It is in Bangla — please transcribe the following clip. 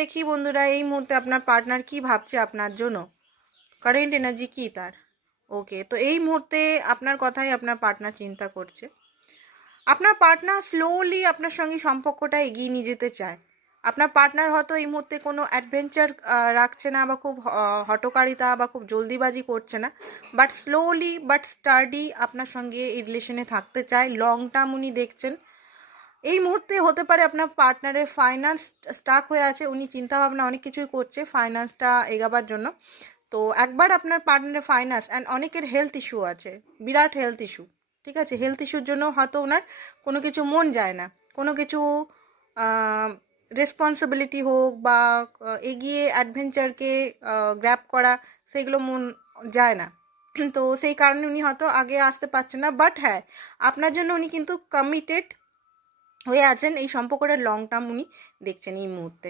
দেখি বন্ধুরা এই মুহূর্তে আপনার পার্টনার কি ভাবছে আপনার জন্য, কারেন্ট এনার্জি কি তার। ওকে, তো এই মুহূর্তে আপনার কথাই আপনার পার্টনার চিন্তা করছে। আপনার পার্টনার স্লোলি আপনার সঙ্গে সম্পর্কটা এগিয়ে নিয়ে যেতে চায়। আপনার পার্টনার হয়তো এই মুহূর্তে কোনো অ্যাডভেঞ্চার রাখছে না, বা খুব হটকারিতা বা খুব জলদিবাজি করছে না, বাট স্লোলি বাট স্টাডি আপনার সঙ্গে এই রিলেশনে থাকতে চায়। লং টার্ম উনি দেখছেন। এই মুহূর্তে হতে পারে আপনার পার্টনারের ফাইন্যান্স স্টাক হয়ে আছে, উনি চিন্তাভাবনা অনেক কিছুই করছে ফাইন্যান্সটা এগাবার জন্য। তো একবার আপনার পার্টনারের ফাইন্যান্স অ্যান্ড অনেকের হেলথ ইস্যু আছে, বিরাট হেলথ ইস্যু, ঠিক আছে। হেলথ ইস্যুর জন্য হয়তো ওনার কোনো কিছু মন যায় না, কোনো কিছু রেসপন্সিবিলিটি হোক বা এগিয়ে অ্যাডভেঞ্চারকে গ্র্যাব করা, সেইগুলো মন যায় না। তো সেই কারণে উনি হয়তো আগে আসতে পারছেন না, বাট হ্যাঁ, আপনার জন্য উনি কিন্তু কমিটেড হয়ে আছেন। এই সম্পর্কটা লং টার্ম উনি দেখছেন এই মুহূর্তে।